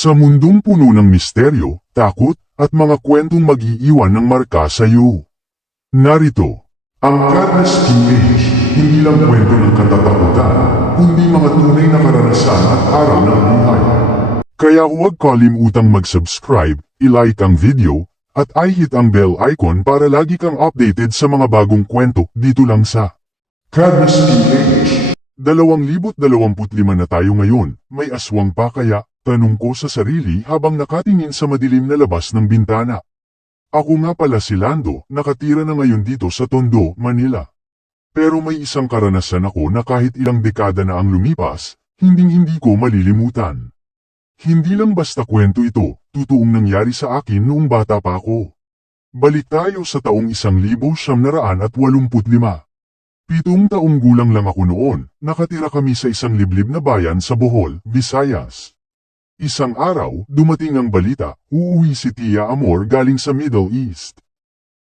Sa mundong puno ng misteryo, takot, at mga kwentong mag-iiwan ng marka sa iyo. Narito, ang Cadmus Teenage, hindi lang kwento ng katatakutan, kundi mga tunay na karanasan at araw ng buhay. Kaya huwag kalimutang mag-subscribe, i-like ang video, at i-hit ang bell icon para lagi kang updated sa mga bagong kwento dito lang sa Cadmus PH. 2025 na tayo ngayon, may aswang pa kaya? Tanong ko sa sarili habang nakatingin sa madilim na labas ng bintana. Ako nga pala si Lando, nakatira na ngayon dito sa Tondo, Manila. Pero may isang karanasan ako na kahit ilang dekada na ang lumipas, hinding-hindi ko malilimutan. Hindi lang basta kwento ito, totoong nangyari sa akin noong bata pa ako. Balik tayo sa taong 1985. Pitong taong gulang lang ako noon, nakatira kami sa isang liblib na bayan sa Bohol, Visayas. Isang araw, dumating ang balita, uuwi si Tia Amor galing sa Middle East.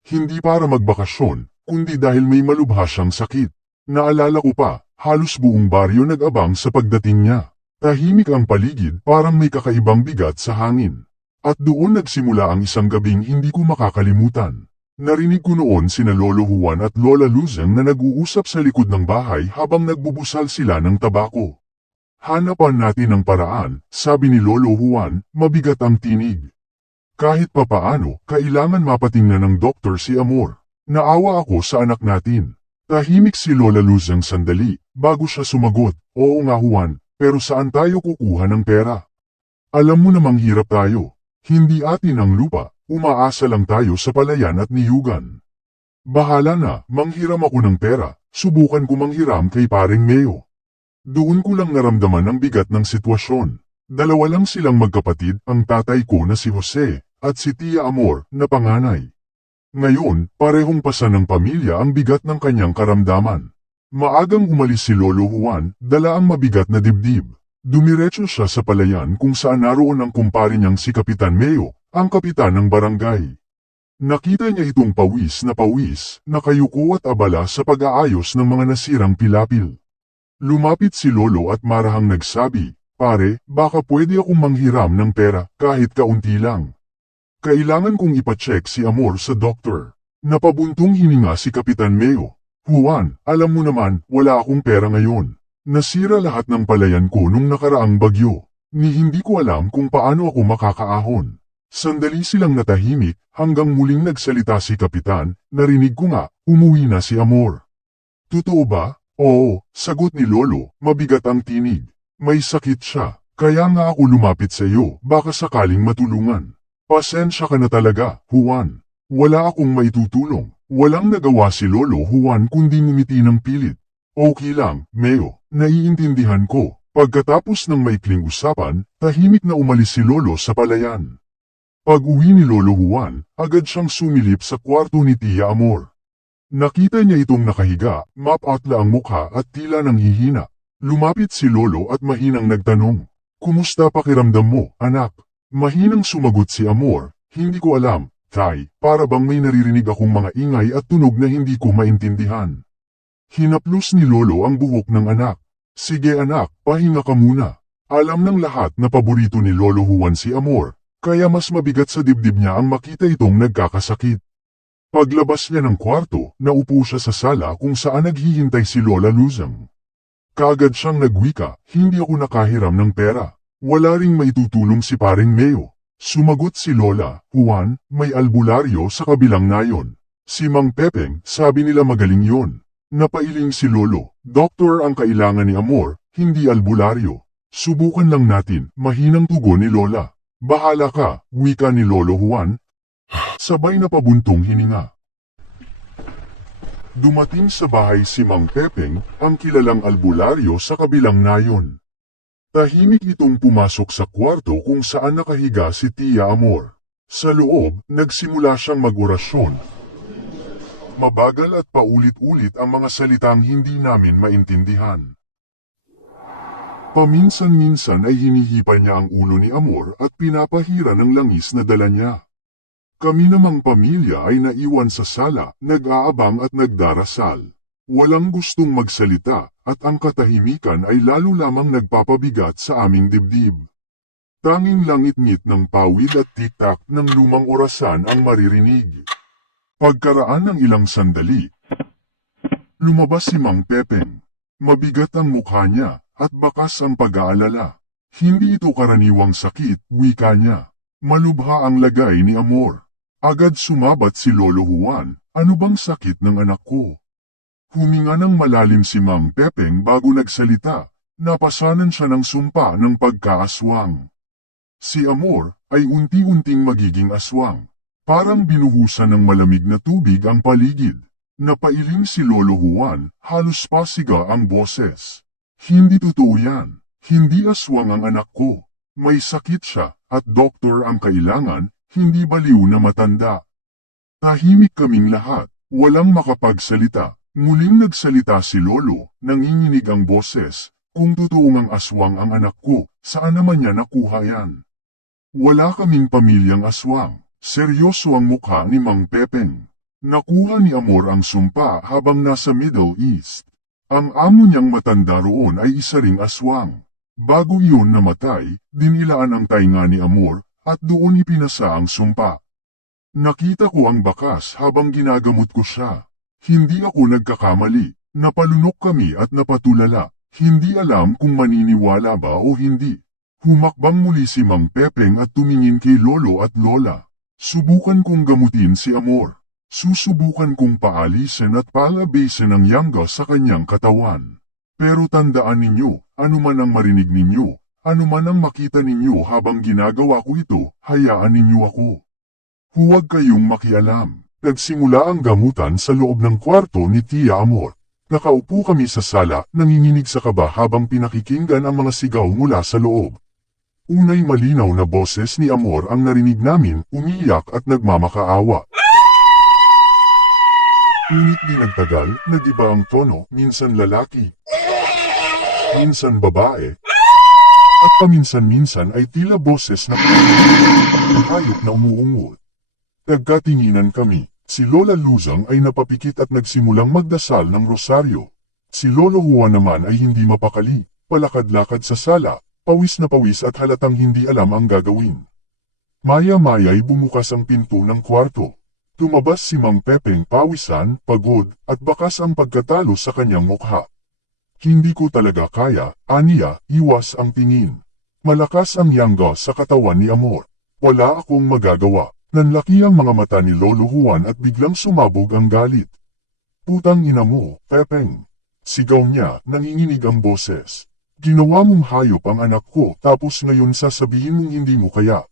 Hindi para magbakasyon, kundi dahil may malubha siyang sakit. Naalala ko pa, halos buong baryo nag-abang sa pagdating niya. Tahimik ang paligid, parang may kakaibang bigat sa hangin. At doon nagsimula ang isang gabing hindi ko makakalimutan. Narinig ko noon sina Lolo Juan at Lola Luzeng na nag-uusap sa likod ng bahay habang nagbubusal sila ng tabako. Hanapan natin ang paraan, sabi ni Lolo Juan, mabigat ang tinig. Kahit papaano, kailangan mapatingnan ng doktor si Amor. Naawa ako sa anak natin. Tahimik si Lola Luzeng sandali, bago siya sumagot, Oo nga Juan, pero saan tayo kukuha ng pera? Alam mo namang hirap tayo. Hindi atin ang lupa, umaasa lang tayo sa palayan at niyugan. Bahala na, manghiram ako ng pera, subukan ko manghiram kay paring Meo. Doon ko lang naramdaman ang bigat ng sitwasyon. Dalawa lang silang magkapatid, ang tatay ko na si Jose, at si Tia Amor, na panganay. Ngayon, parehong pasa ng pamilya ang bigat ng kanyang karamdaman. Maagang umalis si Lolo Juan, dala ang mabigat na dibdib. Dumiretso siya sa palayan kung saan naroon ang kumpare niyang si Kapitan Meo, ang kapitan ng barangay. Nakita niya itong pawis na pawis, nakayuko at abala sa pag-aayos ng mga nasirang pilapil. Lumapit si Lolo at marahang nagsabi, Pare, baka pwede akong manghiram ng pera kahit kaunti lang. Kailangan kong ipacheck si Amor sa doktor. Napabuntong hininga si Kapitan Meo. Juan, alam mo naman, wala akong pera ngayon. Nasira lahat ng palayan ko nung nakaraang bagyo. Ni hindi ko alam kung paano ako makakaahon. Sandali silang natahimik hanggang muling nagsalita si Kapitan, narinig ko nga, umuwi na si Amor. Totoo ba? Oo, sagot ni Lolo, mabigat ang tinig. May sakit siya, kaya nga ako lumapit sa iyo, baka sakaling matulungan. Pasensya ka na talaga, Juan. Wala akong maitutulong. Walang nagawa si Lolo Juan kundi ngumiti ng pilit. Okay lang, Meo, naiintindihan ko. Pagkatapos ng maikling usapan, tahimik na umalis si Lolo sa palayan. Pag-uwi ni Lolo Juan, agad siyang sumilip sa kwarto ni Tia Amor. Nakita niya itong nakahiga, mapatla ang mukha at tila nang hihina. Lumapit si Lolo at mahinang nagtanong, Kumusta pakiramdam mo, anak? Mahinang sumagot si Amor, hindi ko alam, Tay, para bang may naririnig akong mga ingay at tunog na hindi ko maintindihan. Hinaplos ni Lolo ang buhok ng anak. Sige anak, pahinga ka muna. Alam ng lahat na paborito ni Lolo Juan si Amor, kaya mas mabigat sa dibdib niya ang makita itong nagkakasakit. Paglabas niya ng kwarto, naupo siya sa sala kung saan naghihintay si Lola Luzang. Kaagad siyang nagwika, hindi ako nakahiram ng pera. Wala ring maitutulong si paring Meo. Sumagot si Lola, Juan, may albularyo sa kabilang nayon. Si Mang Pepeng, sabi nila magaling yon. Napailing si Lolo, doktor ang kailangan ni Amor, hindi albularyo. Subukan lang natin, mahinang tugon ni Lola. Bahala ka, wika ni Lolo Juan. Sabay na pabuntong hininga. Dumating sa bahay si Mang Pepeng, ang kilalang albularyo sa kabilang nayon. Tahimik itong pumasok sa kwarto kung saan nakahiga si Tia Amor. Sa loob, nagsimula siyang mag-orasyon. Mabagal at paulit-ulit ang mga salitang hindi namin maintindihan. Paminsan-minsan ay hinihipa niya ang ulo ni Amor at pinapahira ng langis na dala niya. Kami namang pamilya ay naiwan sa sala, nag-aabang at nagdarasal. Walang gustong magsalita, at ang katahimikan ay lalo lamang nagpapabigat sa aming dibdib. Tanging langit-ngit ng pawid at tiktak ng lumang orasan ang maririnig. Pagkaraan ng ilang sandali, lumabas si Mang Pepeng. Mabigat ang mukha niya at bakas ang pag-aalala. Hindi ito karaniwang sakit, wika niya. Malubha ang lagay ni Amor. Agad sumabat si Lolo Juan, ano bang sakit ng anak ko? Huminga ng malalim si Mang Pepeng bago nagsalita, napasanan siya ng sumpa ng pagkaaswang. Si Amor ay unti-unting magiging aswang. Parang binuhusan ng malamig na tubig ang paligid. Napailing si Lolo Juan, halos pasiga ang boses. Hindi totoo yan. Hindi aswang ang anak ko. May sakit siya at doktor ang kailangan, hindi baliw na matanda. Tahimik kaming lahat, walang makapagsalita. Muling nagsalita si Lolo, nanginginig ang boses. Kung totoo ngang aswang ang anak ko, saan naman niya nakuha yan? Wala kaming pamilyang aswang. Seryoso ang mukha ni Mang Pepeng. Nakuha ni Amor ang sumpa habang nasa Middle East. Ang amo niyang matanda roon ay isa ring aswang. Bago iyon namatay, dinilaan ang tainga ni Amor at doon ipinasa ang sumpa. Nakita ko ang bakas habang ginagamot ko siya. Hindi ako nagkakamali. Napalunok kami at napatulala. Hindi alam kung maniniwala ba o hindi. Humakbang muli si Mang Pepeng at tumingin kay Lolo at Lola. Subukan kong gamutin si Amor. Susubukan kong paalisin at palabasin ang yangga sa kanyang katawan. Pero tandaan ninyo, anuman ang marinig ninyo, anuman ang makita ninyo habang ginagawa ko ito, hayaan ninyo ako. Huwag kayong makialam. Nagsimula ang gamutan sa loob ng kwarto ni Tia Amor. Nakaupo kami sa sala, nanginginig sa kaba habang pinakikinggan ang mga sigaw mula sa loob. Unay malinaw na boses ni Amor ang narinig namin, umiyak at nagmamakaawa. Ngunit di nagtagal, nagiba ang tono, minsan lalaki, minsan babae, at paminsan-minsan ay tila boses na hayop na umuungol. Nagkatinginan kami. Si Lola Luzang ay napapikit at nagsimulang magdasal ng rosaryo. Si Lolo Juan naman ay hindi mapakali, palakad-lakad sa sala, pawis na pawis at halatang hindi alam ang gagawin. Maya-maya ay bumukas ang pinto ng kwarto. Tumabas si Mang Pepeng pawisan, pagod, at bakas ang pagkatalo sa kanyang mukha. Hindi ko talaga kaya, aniya, iwas ang tingin. Malakas ang yangga sa katawan ni Amor. Wala akong magagawa. Nanlaki ang mga mata ni Lolo Juan at biglang sumabog ang galit. Putang ina mo, Pepeng. Sigaw niya, nanginginig ang boses. Ginawa mong hayop ang anak ko tapos ngayon sasabihin mong hindi mo kaya.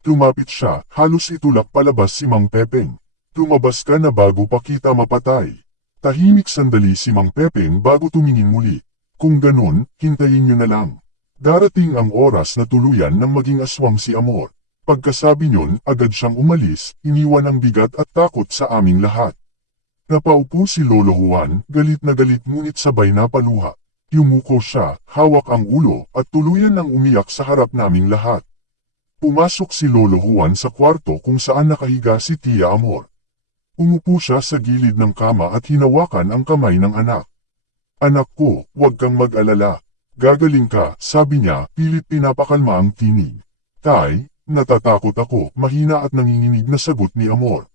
Tumapit siya, halos itulak palabas si Mang Pepeng. Tumabas ka na bago pa kita mapatay. Tahimik sandali si Mang Pepeng bago tumingin muli. Kung ganon, hintayin niyo na lang. Darating ang oras na tuluyan ng maging aswang si Amor. Pagkasabi niyon, agad siyang umalis, iniwan ang bigat at takot sa aming lahat. Napaupo si Lolo Juan, galit na galit ngunit sabay na paluha. Yumuko siya, hawak ang ulo, at tuluyan nang umiyak sa harap naming lahat. Pumasok si Lolo Juan sa kwarto kung saan nakahiga si Tia Amor. Umupo siya sa gilid ng kama at hinawakan ang kamay ng anak. Anak ko, huwag kang mag-alala. Gagaling ka, sabi niya, pilit pinapakalma ang tinig. Tay, natatakot ako, mahina at nanginginig na sagot ni Amor.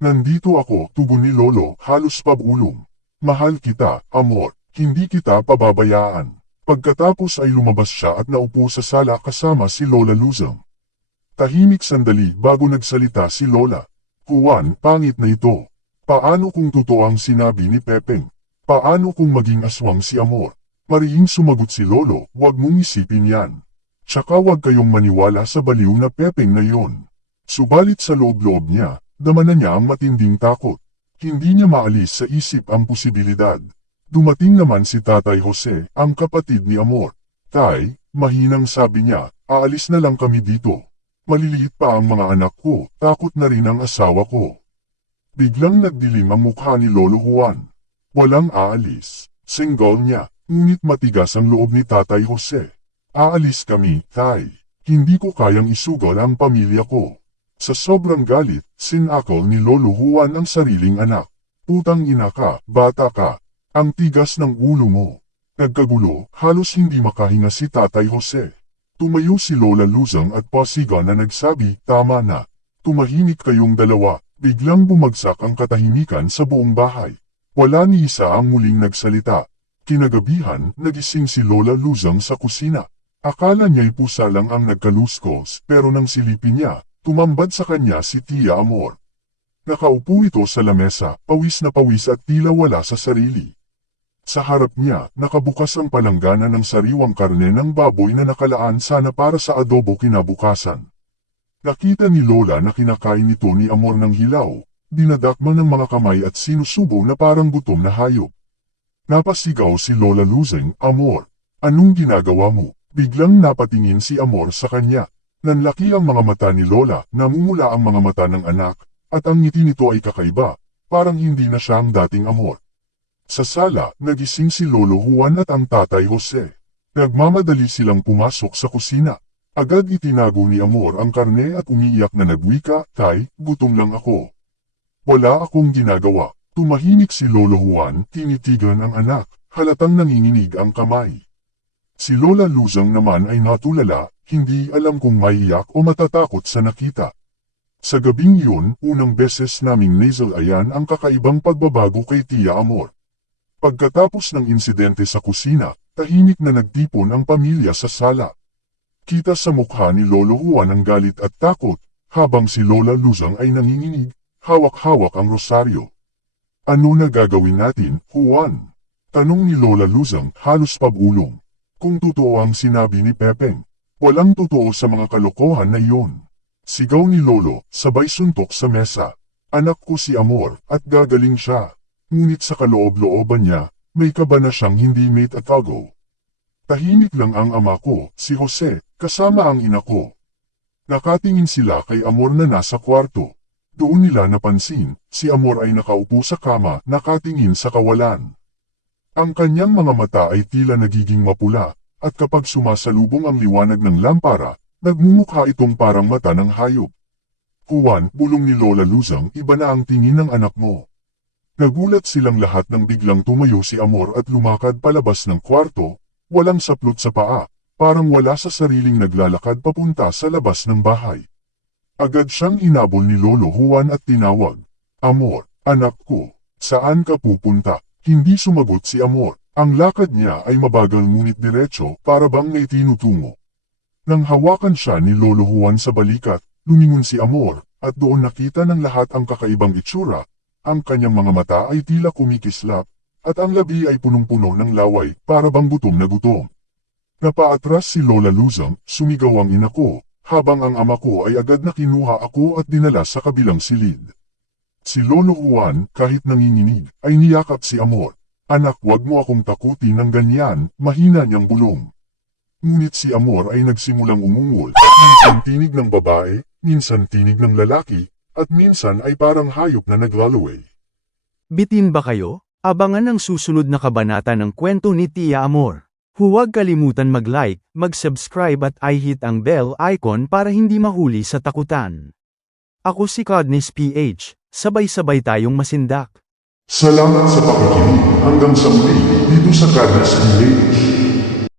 Nandito ako, tugon ni Lolo, halos pabulong. Mahal kita, Amor, hindi kita pababayaan. Pagkatapos ay lumabas siya at naupo sa sala kasama si Lola Luzang. Tahimik sandali bago nagsalita si Lola. Juan, pangit na ito. Paano kung totoo ang sinabi ni Pepeng? Paano kung maging aswang si Amor? Marihing sumagot si Lolo, huwag mong isipin yan. Tsaka huwag kayong maniwala sa baliw na Pepeng na yon. Subalit sa loob-loob niya, dama na niya ang matinding takot. Hindi niya maalis sa isip ang posibilidad. Dumating naman si Tatay Jose, ang kapatid ni Amor. Tay, mahinang sabi niya, aalis na lang kami dito. Maliliit pa ang mga anak ko, takot na rin ang asawa ko. Biglang nagdilim ang mukha ni Lolo Juan. Walang aalis. Single niya, ngunit matigas ang loob ni Tatay Jose. Aalis kami, tay. Hindi ko kayang isugal ang pamilya ko. Sa sobrang galit, sinakol ni Lolo Juan ang sariling anak. Putang ina ka, bata ka. Ang tigas ng ulo mo. Nagkagulo, halos hindi makahinga si Tatay Jose. Tumayo si Lola Luzang at pasiga na nagsabi, tama na. Tumahimik kayong dalawa, biglang bumagsak ang katahimikan sa buong bahay. Wala ni isa ang muling nagsalita. Kinagabihan, nagising si Lola Luzang sa kusina. Akala niya'y pusa lang ang nagkaluskos, pero nang silipin niya, tumambad sa kanya si Tia Amor. Nakaupo ito sa lamesa, pawis na pawis at tila wala sa sarili. Sa harap niya, nakabukas ang palanggana ng sariwang karne ng baboy na nakalaan sana para sa adobo kinabukasan. Nakita ni Lola na kinakain ito ni Amor ng hilaw, dinadakma ng mga kamay at sinusubo na parang gutom na hayop. Napasigaw si Lola Luzeng, Amor, anong ginagawa mo? Biglang napatingin si Amor sa kanya. Nanlaki ang mga mata ni Lola, namumula ang mga mata ng anak, at ang ngiti nito ay kakaiba, parang hindi na siya ang dating Amor. Sa sala, nagising si Lolo Juan at ang tatay Jose. Nagmamadali silang pumasok sa kusina. Agad itinago ni Amor ang karne at umiiyak na nagwika, Tay, gutom lang ako. Wala akong ginagawa. Tumahimik si Lolo Juan, tinitigan ang anak, halatang nanginginig ang kamay. Si Lola Luzang naman ay natulala, hindi alam kung maiyak o matatakot sa nakita. Sa gabing yun, unang beses naming nasal ayan ang kakaibang pagbabago kay Tia Amor. Pagkatapos ng insidente sa kusina, tahimik na nagtipon ang pamilya sa sala. Kita sa mukha ni Lolo Juan ang galit at takot, habang si Lola Luzang ay nanginginig, hawak-hawak ang rosaryo. Ano na gagawin natin, Juan? Tanong ni Lola Luzang halos pabulong. Kung totoo ang sinabi ni Pepeng, walang totoo sa mga kalokohan na iyon. Sigaw ni Lolo, sabay suntok sa mesa. Anak ko si Amor, at gagaling siya. Ngunit sa kaloob-looban niya, may kaba na siyang hindi mate at ago. Tahimik lang ang ama ko, si Jose, kasama ang ina ko. Nakatingin sila kay Amor na nasa kwarto. Doon nila napansin, si Amor ay nakaupo sa kama, nakatingin sa kawalan. Ang kanyang mga mata ay tila nagiging mapula, at kapag sumasalubong ang liwanag ng lampara, nagmumukha itong parang mata ng hayop. Juan, bulong ni Lola Luzang, iba na ang tingin ng anak mo. Nagulat silang lahat nang biglang tumayo si Amor at lumakad palabas ng kwarto, walang saplot sa paa, parang wala sa sariling naglalakad papunta sa labas ng bahay. Agad siyang hinabol ni Lolo Juan at tinawag, Amor, anak ko, saan ka pupunta? Hindi sumagot si Amor. Ang lakad niya ay mabagal ngunit diretso para bang may tinutungo. Nang hawakan siya ni Lolo Juan sa balikat, lumingon si Amor, at doon nakita ng lahat ang kakaibang itsura. Ang kanyang mga mata ay tila kumikislap, at ang labi ay punong-puno ng laway para bang gutom na gutom. Napaatras si Lola Luzang, sumigaw ang ina ko, habang ang ama ko ay agad na kinuha ako at dinala sa kabilang silid. Si Lolo Juan, kahit nanginginig, ay niyakap si Amor. Anak wag mo akong takutin ng ganyan, mahina niyang bulong. Ngunit si Amor ay nagsimulang umungol, minsan tinig ng babae, minsan tinig ng lalaki, at minsan ay parang hayop na naglalaway. Bitin ba kayo? Abangan ang susunod na kabanata ng kwento ni Tia Amor. Huwag kalimutan mag-like, mag-subscribe at i-hit ang bell icon para hindi mahuli sa takutan. Ako si Codness PH, sabay-sabay tayong masindak. Salamat sa pakikinig hanggang sa muli dito sa Kadras PH.